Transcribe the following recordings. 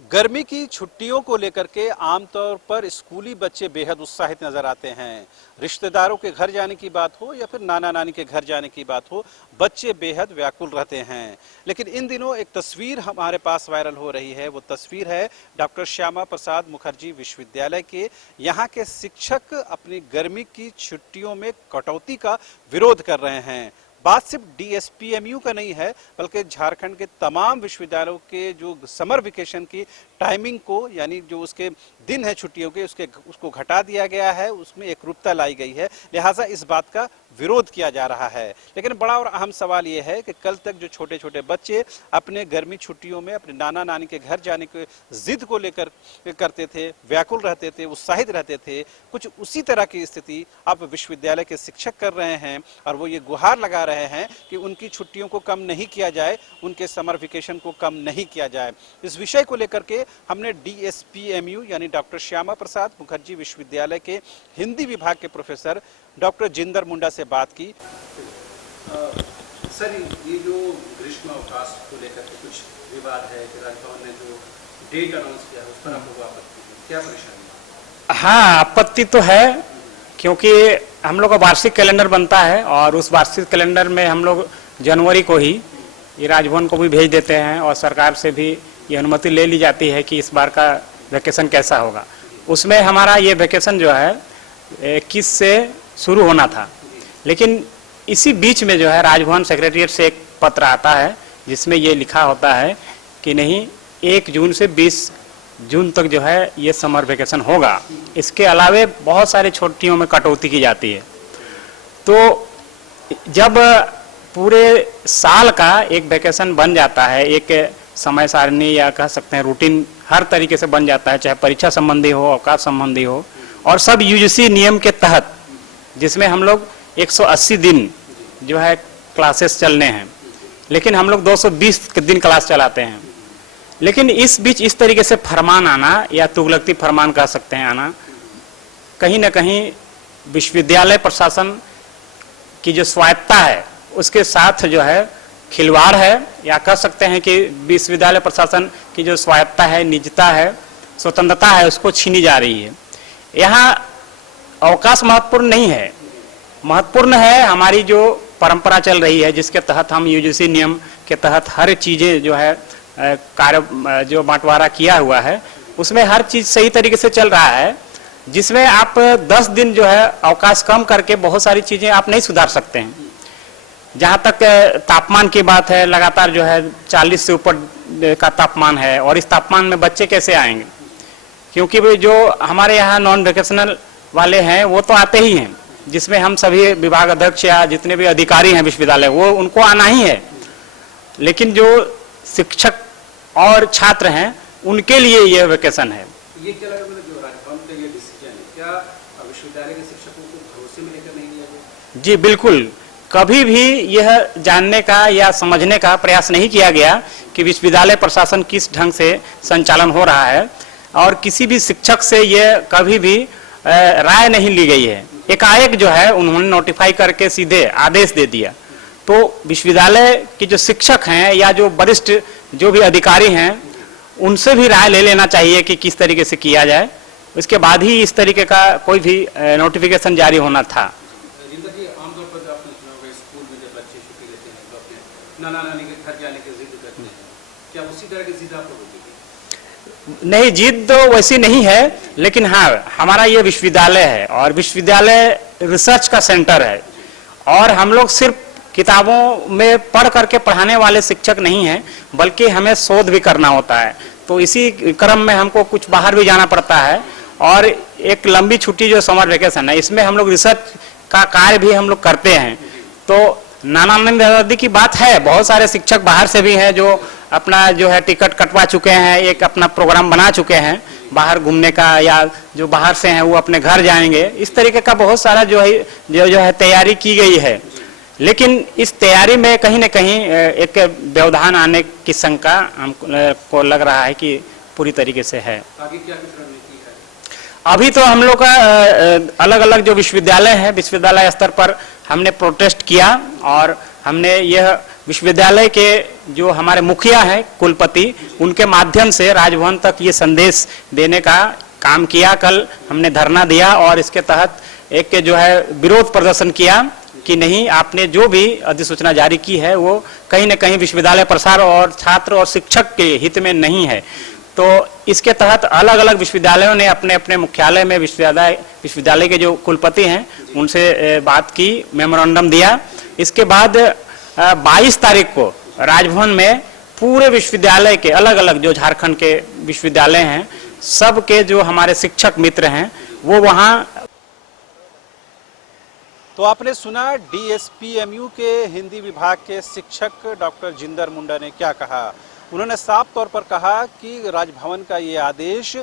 गर्मी की छुट्टियों को लेकर के आमतौर पर स्कूली बच्चे बेहद उत्साहित नजर आते हैं। रिश्तेदारों के घर जाने की बात हो या फिर नाना नानी के घर जाने की बात हो, बच्चे बेहद व्याकुल रहते हैं। लेकिन इन दिनों एक तस्वीर हमारे पास वायरल हो रही है। वो तस्वीर है डॉक्टर श्यामा प्रसाद मुखर्जी विश्वविद्यालय के। यहाँ के शिक्षक अपनी गर्मी की छुट्टियों में कटौती का विरोध कर रहे हैं। बात सिर्फ डीएसपीएमयू का नहीं है, बल्कि झारखंड के तमाम विश्वविद्यालयों के जो समर वेकेशन की टाइमिंग को, यानी जो उसके दिन है छुट्टियों के, उसको घटा दिया गया है, उसमें एकरूपता लाई गई है। लिहाजा इस बात का विरोध किया जा रहा है। लेकिन बड़ा और अहम सवाल ये है कि कल तक जो छोटे छोटे बच्चे अपने गर्मी छुट्टियों में अपने नाना नानी के घर जाने के जिद को लेकर करते थे, व्याकुल रहते थे, उत्साहित रहते थे, कुछ उसी तरह की स्थिति अब विश्वविद्यालय के शिक्षक कर रहे हैं। और वो ये गुहार लगा रहे हैं कि उनकी छुट्टियों को कम नहीं किया जाए, उनके समर वेकेशन को कम नहीं किया जाए। इस विषय को लेकर के हमने डीएसपीएमयू यानी डॉक्टर श्यामा प्रसाद मुखर्जी विश्वविद्यालय के हिंदी विभाग के प्रोफेसर डॉक्टर जिंदर मुंडा से बात की। सर, ये जो ग्रीष्म अवकाश को लेकर के कुछ विवाद है कि राजभवन ने जो डेट अनाउंस किया है उस पर आपको आपत्ति है, क्या परेशानी? हाँ, आपत्ति तो है, क्योंकि हम लोग का वार्षिक कैलेंडर बनता है और उस वार्षिक कैलेंडर में हम लोग जनवरी को ही ये राजभवन को भी भेज देते हैं और सरकार से भी ये अनुमति ले ली जाती है कि इस बार का वैकेशन कैसा होगा। उसमें हमारा ये वैकेशन जो है 21 से शुरू होना था, लेकिन इसी बीच में जो है राजभवन सेक्रेटरीट से एक पत्र आता है जिसमें ये लिखा होता है कि नहीं, 1 जून से 20 जून तक जो है ये समर वेकेशन होगा। इसके अलावे बहुत सारी छुट्टियों में कटौती की जाती है। तो जब पूरे साल का एक वेकेशन बन जाता है, एक समय सारणी या कह सकते हैं रूटीन हर तरीके से बन जाता है, चाहे परीक्षा संबंधी हो, अवकाश संबंधी हो, और सब यूजीसी नियम के तहत, जिसमें हम लोग 180 दिन जो है क्लासेस चलने हैं, लेकिन हम लोग 220 दिन क्लास चलाते हैं। लेकिन इस बीच इस तरीके से फरमान आना, या तुगलकी फरमान कह सकते हैं आना, कहीं ना कहीं विश्वविद्यालय प्रशासन की जो स्वायत्ता है उसके साथ जो है खिलवाड़ है, या कह सकते हैं कि विश्वविद्यालय प्रशासन की जो स्वायत्ता है, निजता है, स्वतंत्रता है, उसको छीनी जा रही है। यहाँ अवकाश महत्वपूर्ण नहीं है, महत्वपूर्ण है हमारी जो परंपरा चल रही है, जिसके तहत हम यूजीसी नियम के तहत हर चीज़ें जो है कार्य जो बंटवारा किया हुआ है उसमें हर चीज़ सही तरीके से चल रहा है, जिसमें आप 10 दिन जो है अवकाश कम करके बहुत सारी चीज़ें आप नहीं सुधार सकते हैं। जहाँ तक तापमान की बात है, लगातार जो है 40 से ऊपर का तापमान है, और इस तापमान में बच्चे कैसे आएंगे? क्योंकि जो हमारे यहाँ नॉन वेकेशनल वाले हैं वो तो आते ही हैं, जिसमें हम सभी विभाग अध्यक्ष या जितने भी अधिकारी हैं विश्वविद्यालय, वो उनको आना ही है। लेकिन जो शिक्षक और छात्र हैं उनके लिए यह वेकेशन है। ये क्या लगा, मतलब जो राजभवन का ये डिसीजन है, क्या विश्वविद्यालय के शिक्षकों को भरोसे में लेकर नहीं लिया गया? जी बिल्कुल, कभी भी यह जानने का या समझने का प्रयास नहीं किया गया कि विश्वविद्यालय प्रशासन किस ढंग से संचालन हो रहा है, और किसी भी शिक्षक से यह कभी भी राय नहीं ली गई है। एकाएक जो है उन्होंने नोटिफाई करके सीधे आदेश दे दिया। तो विश्वविद्यालय के जो शिक्षक हैं या जो वरिष्ठ जो भी अधिकारी हैं, उनसे भी राय ले लेना चाहिए कि किस तरीके से किया जाए, उसके बाद ही इस तरीके का कोई भी नोटिफिकेशन जारी होना था। आमतौर पर आपने सुना होगा स्कूल में जब बच्चे छुट्टी लेते हैं तो अपने नाना नानी के घर जाने की जिद करते हैं, क्या उसी तरह की जिद आप होगी? नहीं, जिद तो वैसी नहीं है, लेकिन हाँ, हमारा ये विश्वविद्यालय है और विश्वविद्यालय रिसर्च का सेंटर है, और हम लोग सिर्फ किताबों में पढ़ करके पढ़ाने वाले शिक्षक नहीं हैं, बल्कि हमें शोध भी करना होता है। तो इसी क्रम में हमको कुछ बाहर भी जाना पड़ता है, और एक लंबी छुट्टी जो समर वेकेशन है, इसमें हम लोग रिसर्च का कार्य भी हम लोग करते हैं। तो नाना नानी दादी की बात है, बहुत सारे शिक्षक बाहर से भी हैं जो अपना जो है टिकट कटवा चुके हैं, एक अपना प्रोग्राम बना चुके हैं बाहर घूमने का, या जो बाहर से हैं वो अपने घर जाएंगे। इस तरीके का बहुत सारा जो है तैयारी की गई है। लेकिन इस तैयारी में कहीं न कहीं एक व्यवधान आने की शंका हमको लग रहा है कि पूरी तरीके से है। आगे क्या रणनीति है? अभी तो हम लोग का अलग अलग जो विश्वविद्यालय है, विश्वविद्यालय स्तर पर हमने प्रोटेस्ट किया, और हमने यह विश्वविद्यालय के जो हमारे मुखिया हैं कुलपति, उनके माध्यम से राजभवन तक ये संदेश देने का काम किया। कल हमने धरना दिया और इसके तहत एक जो है विरोध प्रदर्शन किया कि नहीं, आपने जो भी अधिसूचना जारी की है वो कहीं न कहीं विश्वविद्यालय प्रसार और छात्र और शिक्षक के हित में नहीं है। तो इसके तहत अलग अलग विश्वविद्यालयों ने अपने अपने मुख्यालय में विश्वविद्यालय के जो कुलपति हैं उनसे बात की, मेमोरेंडम दिया। इसके बाद 22 तारीख को राजभवन में पूरे विश्वविद्यालय के अलग अलग जो झारखंड के विश्वविद्यालय हैं सब के जो हमारे शिक्षक मित्र हैं वो वहाँ। तो आपने सुना DSPMU के हिंदी विभाग के शिक्षक डॉक्टर जिंदर मुंडा ने क्या कहा। उन्होंने साफ तौर पर कहा कि राजभवन का ये आदेश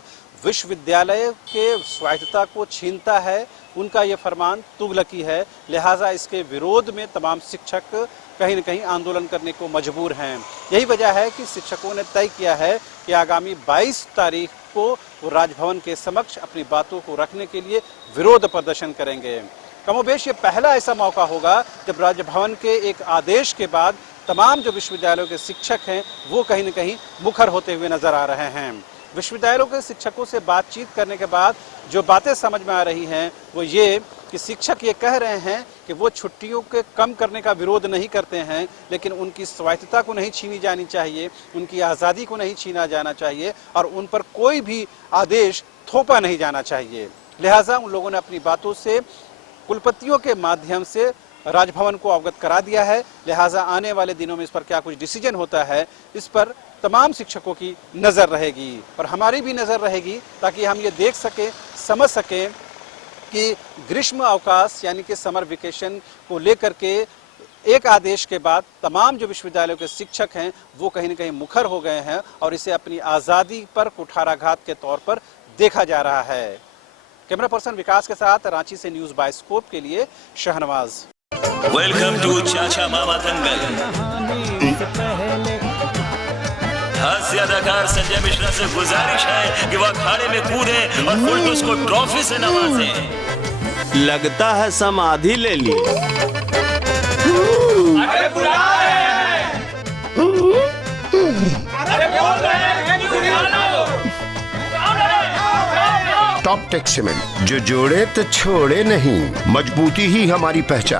विश्वविद्यालय के स्वायत्तता को छीनता है, उनका ये फरमान तुगलकी है, लिहाजा इसके विरोध में तमाम शिक्षक कहीं न कहीं आंदोलन करने को मजबूर हैं। यही वजह है कि शिक्षकों ने तय किया है कि आगामी 22 तारीख को वो राजभवन के समक्ष अपनी बातों को रखने के लिए विरोध प्रदर्शन करेंगे। कमोबेश ये पहला ऐसा मौका होगा जब राजभवन के एक आदेश के बाद तमाम जो विश्वविद्यालयों के शिक्षक हैं वो कहीं न कहीं मुखर होते हुए नजर आ रहे हैं। विश्वविद्यालयों के शिक्षकों से बातचीत करने के बाद जो बातें समझ में आ रही हैं वो ये कि शिक्षक ये कह रहे हैं कि वो छुट्टियों के कम करने का विरोध नहीं करते हैं, लेकिन उनकी स्वायत्तता को नहीं छीनी जानी चाहिए, उनकी आज़ादी को नहीं छीना जाना चाहिए और उन पर कोई भी आदेश थोपा नहीं जाना चाहिए। लिहाजा उन लोगों ने अपनी बातों से कुलपतियों के माध्यम से राजभवन को अवगत करा दिया है। लिहाजा आने वाले दिनों में इस पर क्या कुछ डिसीजन होता है, इस पर तमाम शिक्षकों की नज़र रहेगी और हमारी भी नज़र रहेगी, ताकि हम ये देख सकें, समझ सकें कि ग्रीष्म अवकाश यानी कि समर वेकेशन को लेकर के एक आदेश के बाद तमाम जो विश्वविद्यालयों के शिक्षक हैं वो कहीं न कहीं मुखर हो गए हैं और इसे अपनी आज़ादी पर कुठाराघात के तौर पर देखा जा रहा है। कैमरा पर्सन विकास के साथ रांची से न्यूज़ बाइस्कोप के लिए शहनवाज। वेलकम टू चाचा मामा दंगल। हास्य अदाकार संजय मिश्रा से गुजारिश है कि वह अखाड़े में कूदे और फुलटूस को ट्रॉफी से नवाजे। लगता है समाधि ले ली। अरे बुला रहे हैं। अरे बोल रहे हैं कि बुला लो। टॉप टेक सीमेंट, जो जोड़े तो छोड़े नहीं, मजबूती ही हमारी पहचान।